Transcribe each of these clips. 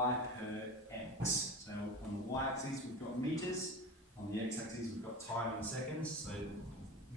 y per x. So on the y-axis we've got meters, on the x-axis we've got time in seconds, so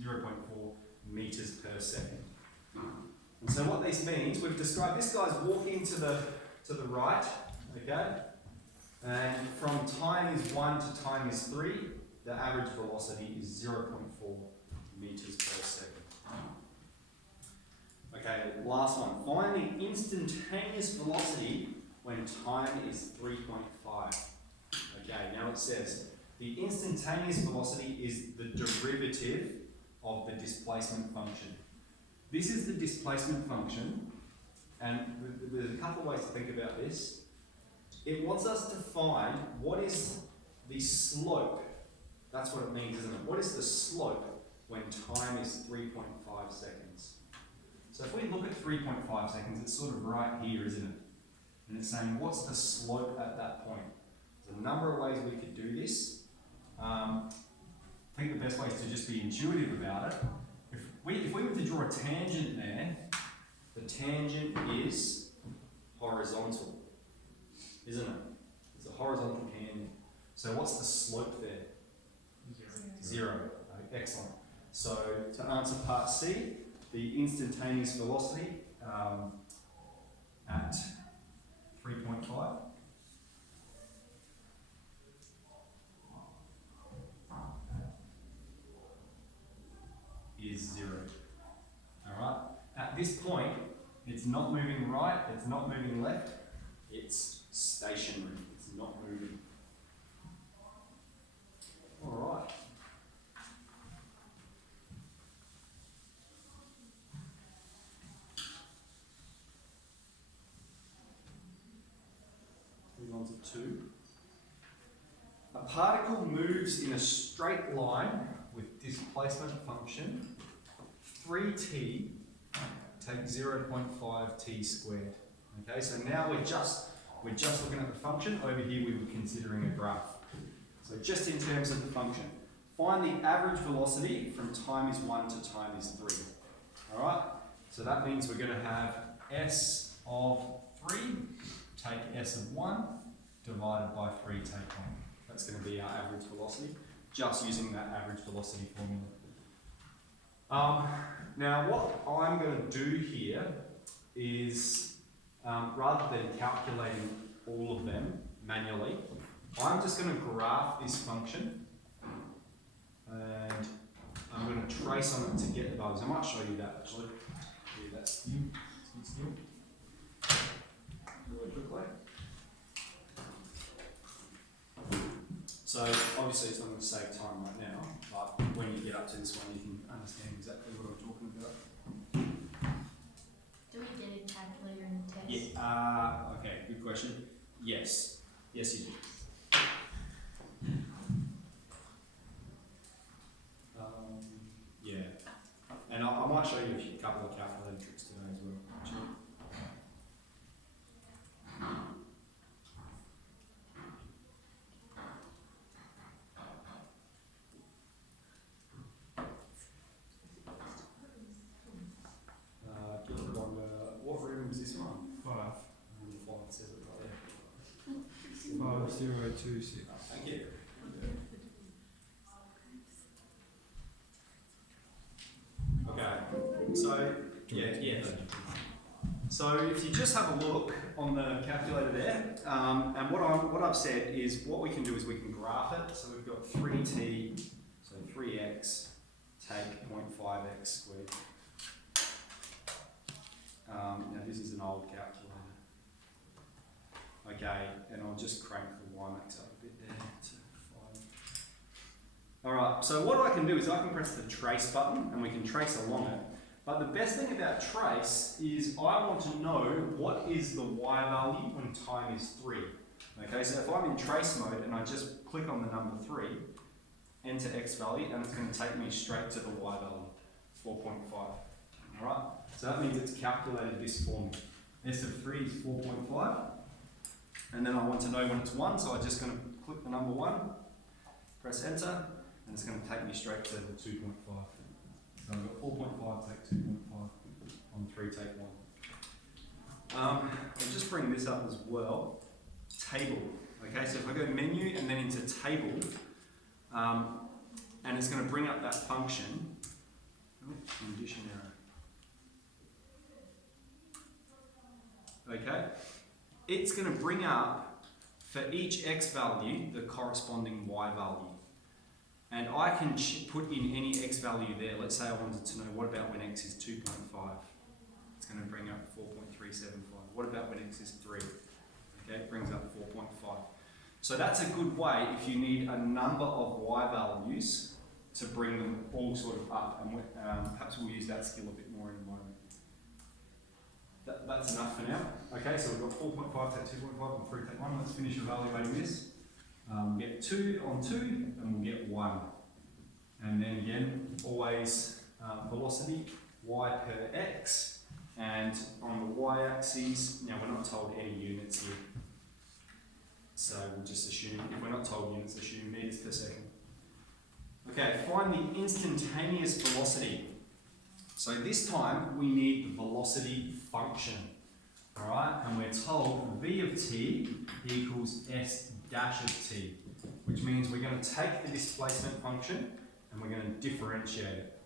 0.4 meters per second. And so what this means, we've described this guy's walking to the right, okay? And from time is 1 to time is 3, the average velocity is 0.4 meters per second. Okay, last one. Find the instantaneous velocity when time is 3.5. Okay, now it says the instantaneous velocity is the derivative of the displacement function. This is the displacement function, and there's a couple of ways to think about this. It wants us to find what is the slope. That's what it means, isn't it? What is the slope when time is 3.5 seconds? So if we look at 3.5 seconds, it's sort of right here, isn't it? And it's saying, what's the slope at that point? There's a number of ways we could do this. I think the best way is to just be intuitive about it. If we were to draw a tangent there, the tangent is horizontal, isn't it? It's a horizontal tangent. So what's the slope there? Zero. Okay, excellent. So to answer part C, the instantaneous velocity at 3.5 is 0. Alright? At this point, it's not moving right, it's not moving left, it's stationary, it's not moving. Alright. Move on to 2. A particle moves in a straight line with displacement function 3t take 0.5 t squared. Okay, so now we're just looking at the function. Over here we were considering a graph. So just in terms of the function, find the average velocity from time is 1 to time is 3. Alright, so that means we're going to have s of 3 take s of 1 divided by 3 take 1. That's going to be our average velocity, just using that average velocity formula. Now what I'm going to do here is, rather than calculating all of them manually, I'm just going to graph this function and I'm going to trace on it to get the values. I might show you that actually. Do that still. Really quickly. So obviously it's not going to save time right now, but when you get up to this one you can understand exactly what I'm talking about. Do we get a calculator in the test? Yeah. Okay. Good question. Yes. Yes, you do. Yeah. And I might show you a couple of calculator tricks today as well. Actually. What room is this one? 5. 5 says it right there. 5026. Thank you. Okay, so yeah. So if you just have a look on the calculator there, and what I've said is what we can do is we can graph it. So we've got 3t, so 3x take 0.5x squared. Now this is an old calculator. Okay, and I'll just crank the y-max up a bit there to 5. Alright, so what I can do is I can press the trace button and we can trace along it. But the best thing about trace is I want to know what is the y value when time is 3. Okay, so if I'm in trace mode and I just click on the number 3, enter x value, and it's going to take me straight to the y value, 4.5. Alright, so that means it's calculated this for me. S of 3 is 4.5, and then I want to know when it's 1, so I'm just going to click the number 1, press enter, and it's going to take me straight to the 2.5. So I've got 4.5 take 2.5 on 3 take 1. I'll just bring this up as well. table. Okay, so if I go menu and then into table, and it's going to bring up that function. Oh, condition error. Okay, it's going to bring up for each x value the corresponding y value. And I can put in any x value there. Let's say I wanted to know what about when x is 2.5. It's going to bring up 4.375. What about when x is 3? Okay, it brings up 4.5. So that's a good way if you need a number of y values to bring them all sort of up. And perhaps we'll use that skill a bit more in a moment. That's enough for now. Okay, so we've got 4.5 take 2.5 and 3 take 1. Let's finish evaluating this. We'll get 2 on 2 and we'll get 1. And then again, always velocity y per x. And on the y-axis, now we're not told any units here. So we'll just assume, if we're not told units, assume meters per second. Okay, find the instantaneous velocity. So this time we need the velocity function. Alright, and we're told v of t equals s dash of t, which means we're going to take the displacement function and we're going to differentiate it.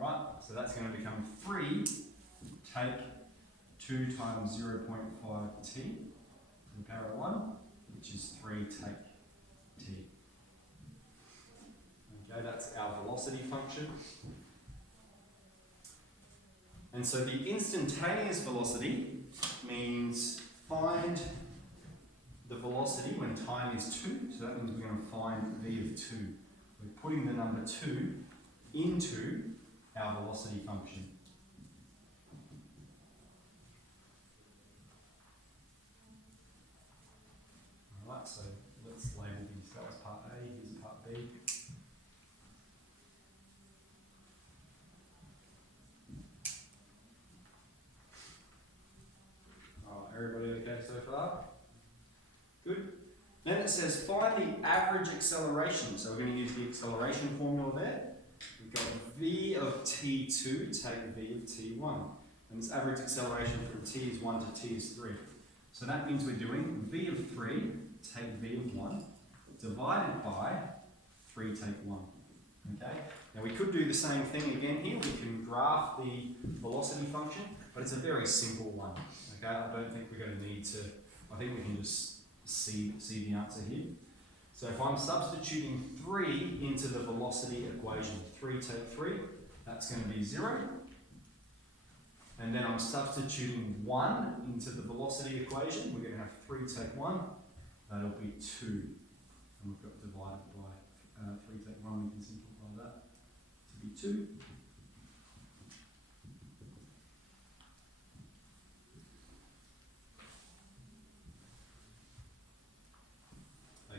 Alright, so that's going to become 3 take 2 times 0.5 t to the power of 1, which is 3 take t. Okay, that's our velocity function. And so the instantaneous velocity means find the velocity when time is 2. So that means we're going to find v of 2. We're putting the number 2 into our velocity function. Alright, so let's label these. That was part A, here's part B. Everybody okay so far? Good. Then it says find the average acceleration. So we're going to use the acceleration formula there. We've got v of t2 take v of t1. And this average acceleration from t is 1 to t is 3. So that means we're doing v of 3 take v of 1 divided by 3 take 1. Okay. Now we could do the same thing again here. We can graph the velocity function, but it's a very simple one. Okay, I don't think we're going to need to, I think we can just see the answer here. So if I'm substituting 3 into the velocity equation, 3 take 3, that's going to be 0. And then I'm substituting 1 into the velocity equation, we're going to have 3 take 1, that'll be 2. And we've got divided by 3 take 1, we can simplify that to be 2.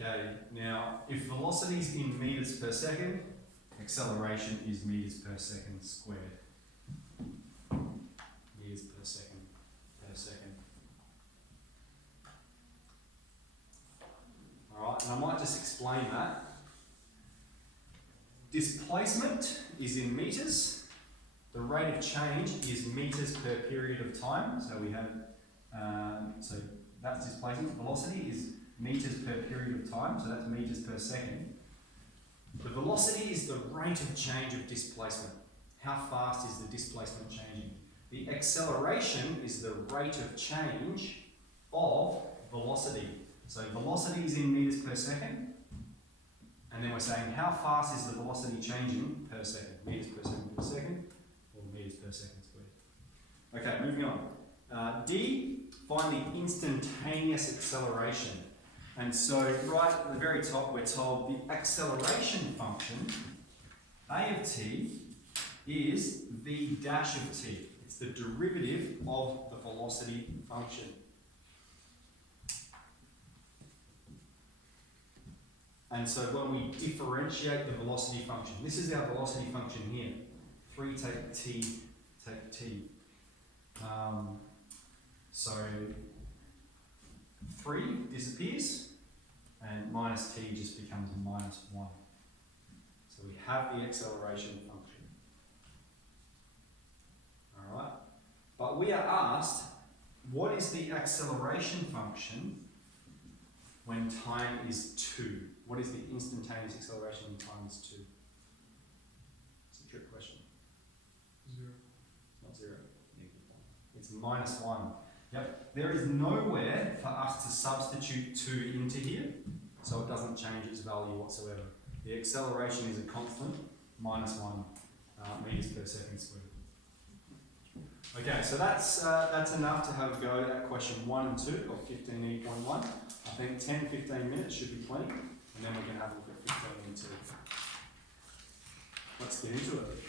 Okay, now if velocity is in meters per second, acceleration is meters per second squared. Meters per second per second. Alright, and I might just explain that. Displacement is in meters. The rate of change is meters per period of time. So we have, so that's displacement. Velocity is meters per period of time, so that's meters per second. The velocity is the rate of change of displacement. How fast is the displacement changing? The acceleration is the rate of change of velocity. So velocity is in meters per second, and then we're saying how fast is the velocity changing per second? Meters per second, or meters per second squared. Okay, moving on. D, find the instantaneous acceleration. And so right at the very top we're told the acceleration function, a of t, is v dash of t. It's the derivative of the velocity function. And so when we differentiate the velocity function, this is our velocity function here. 3 take t take t. So 3 disappears and minus t just becomes minus 1. So we have the acceleration function. Alright? But we are asked what is the acceleration function when time is 2? What is the instantaneous acceleration when time is 2? It's a trick question. 0. It's not 0. It's -1. Yep. There is nowhere for us to substitute 2 into here, so it doesn't change its value whatsoever. The acceleration is a constant, -1 meters per second squared. Okay, so that's enough to have a go at question 1 and 2 of 15e.1. I think 10-15 minutes should be plenty, and then we can have a look at 15e2. Let's get into it.